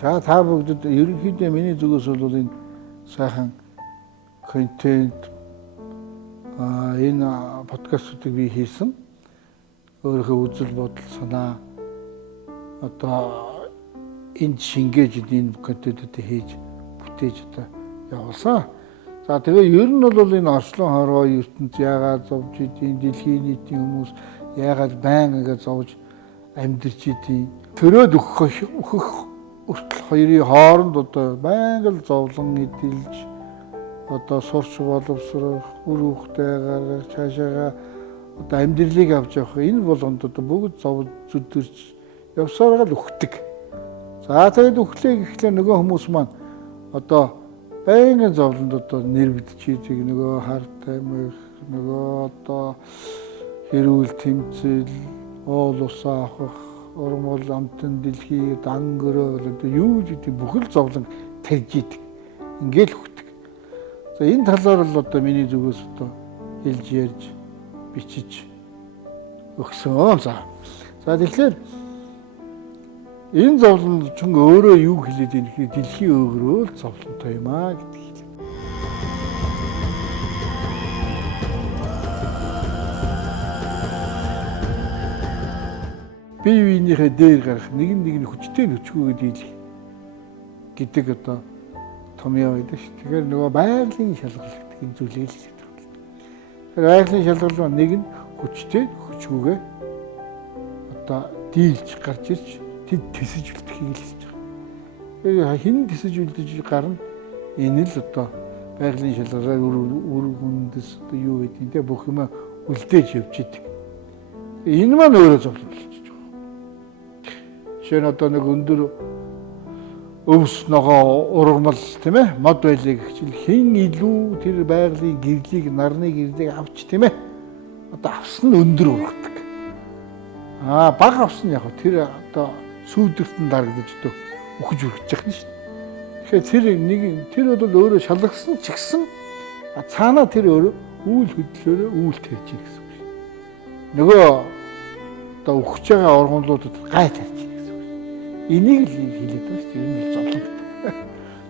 За та бүгдэд ерөнхийдөө миний зүгээс бол энэ сайхан контент энэ подкастуудыг би хийсэн. Өөрийнхөө үзэл бодол санаа одоо энэ шингээж энэ контентуудыг хийж бүтээж одоо явуулсан. За тэгээ ер нь бол энэ Ослон хорвоо ертөнц яагаад зовж идэв, дэлхийн нийтийн хүмүүс яагаад байн ингээд зовж амьдарч идэв. Төрөөд өгөх хүртэл хоёрын хооронд одоо байнга л зовлон эдэлж одоо сурч боловсрох, үр хүүхдээ гаргах, цаашаага одоо амьдралыг авч явах энэ болгонд одоо бүгд зов зүдэрч явсараа л өгдөг. За тэгээд өглөө гэхлээр нөгөө хүмүүс маань одоо байнгын зовлонд одоо нэрвдэж идэг, нөгөө хар тамхи, нөгөө одоо хэрүүл тэмцэл, оол усаа авах, урмал амтан дэлхий дангөрөө одоо юу гэдэг бүхэл зовлон тарьж идэг. Ингээл өгдөг. За энэ талаар л одоо миний зүгээс одоо хэлж ярьж бичиж өгсөн. За тэгэхээр энэ зовлон ч өөрөө юу хэлээд ийм хэрэг дэлхийн өөгрөө л зовлонтой юм аа гэдэг хэлээ. Бие биенийхээ дээр гарах нэг хүчтэй нүчгүйгээ дийлэх гэдэг одоо том яа байдаг шүү. Тэгэхээр нөгөө байгалийн шалгалт энэ зүйлийг л хэлдэг. Тэгэхээр байгалийн шалгалт нэг нь хүчтэй хүчгүйгээ одоо дийлж гарч ирж тэд тэсэж үлдэхийг л хэлж байгаа. Хэн тэсэж үлдэж гарна энэ л одоо байгалийн шалгалаар үр хүндэс одоо юу гэдэг нь те бүх юм үлдээж явж идэг. Энэ маань өөрөө зовлон болж байгаа. Жишээ нь одоо нэг өндөр өвс ногоо ургамал тийм ээ мод байлыг хичээл хэн илүү тэр байгалийн гэрлийг нарны гэрлийг авч тийм ээ одоо авсан нь өндөр ургадаг. Баг авсан яг тэр одоо сүйдэгтэн дарагдаж одоо өгч үргэж яах нь шүү дээ. Тэгэхээр тэр бол өөрөө шалгасан ч гэсэн цаанаа тэр өөрөө үйл хөдлөлөөрөө үйл тарьж ийн гэсэн үг шүү. Нөгөө одоо өгч байгаа ургамлуудад гай тарьж ийн гэсэн үг. Энийг л хэлээд байна шүү дээ. Энэ бол зовлон.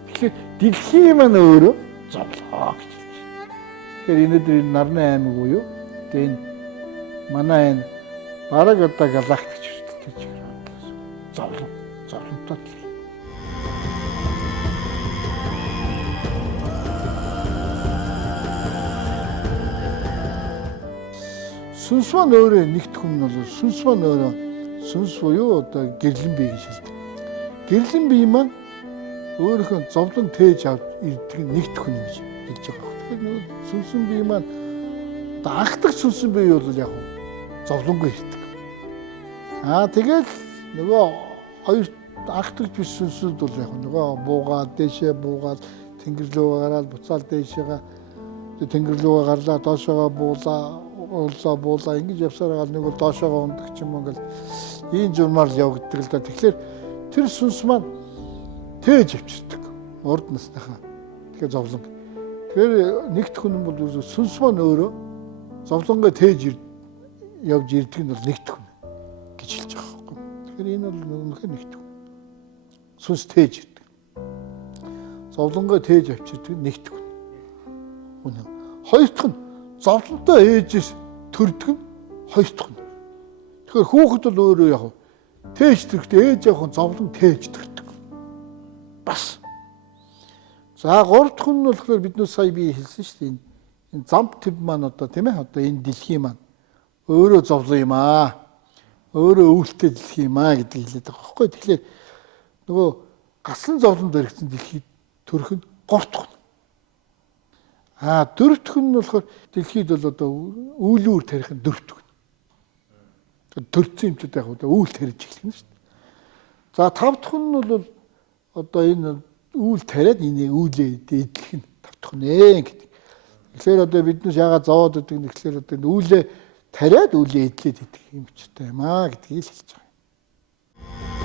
Тэгэхээр дэлхийн маань өөрөө зовлоо гэж хэлж байна. Тэгэхээр энэ нарны аймаг буюу тэгээ энэ манай энэ бараг одоо галактик хүртэл зовлонтой. Сүнс маань өөрөө нэгтгэх нь бол сүнс маань өөрөө сүнс буюу одоо гэрлэн бие гэж хэлдэг. Гэрлэн бие маань өөрийнхөө зовлон тээж авч ирдэг нэгтгэх нь гэж хэлж байгаа. Тэгэхээр сүнсэн бие маань одоо анхдах сүнсэн бие бол яг зовлонгүй ирдэг. Тэгэл нөгөө хоёр анхдагч биш сүнсүүд бол яг нөгөө буугаад дээшээ буугаад тэнгэр рүү гараад буцаал дээшээгээ тэнгэр рүү гарлаа доошоогоо буулаа ингэж явсараа нөгөө доошоогоо ундаг ч юм уу ингээл ийм журмаар л явагддаг л да. Тэгэхээр тэр сүнс маань тээж авчирдаг урд насныхаа. Тэгэхээр зовлон. Тэгэхээр нэгтгэх нь бол сүнс маань өөрөө зовлонгоо тээж явж ирдэг нь бол нэгтгэх нь гэж хэлж байгаа байхгүй. Тэгэхээр энэ бол үнэхээр нэгтгэх. Сүнс тээж ирдэг. Зовлонгоо тээж авчирдаг нэгтгэх нь. Үнэ. Хоёр дахь нь зовлонтой ээжээс төрдөг нь хоёр дахь нь. Тэгэхээр хүүхэд бол өөрөө яг тээж төрөхтэй ээж явах зовлон тээж төрдөг. Бас. За гурав дахь нь болохоор бид нөө сая би хэлсэн шүү дээ. Энэ замп төв маань одоо тийм ээ одоо энэ дэлхийн маань өөрөө зовлон юм аа. Өөрөө өвөлттэй дэлхий юм аа гэдэг хэлээд байгаа байхгүй. Тэгэхээр нөгөө гасан зовлонд баригдсан дэлхийд төрөх нь гурав дахь нь. Дөрөв дэх нь болохоор дэлхийд бол одоо үйлүүр тарих нь дөрөв дэх. Төрцөн юмчууд яг үйл тарьж эхлэх нь шүү дээ. За тав дахь нь бол одоо энэ үйл тариад энэ үүлээ эдлэх нь тав дахь нэ гэдэг. Тэгэхээр одоо биднээс яагаад зовоод өгдөг нь гэхлээр одоо үүлээ тариад үүлээ эдлээд идэх юм ч гэдэг юм аа гэдгийг л хэлж байгаа юм.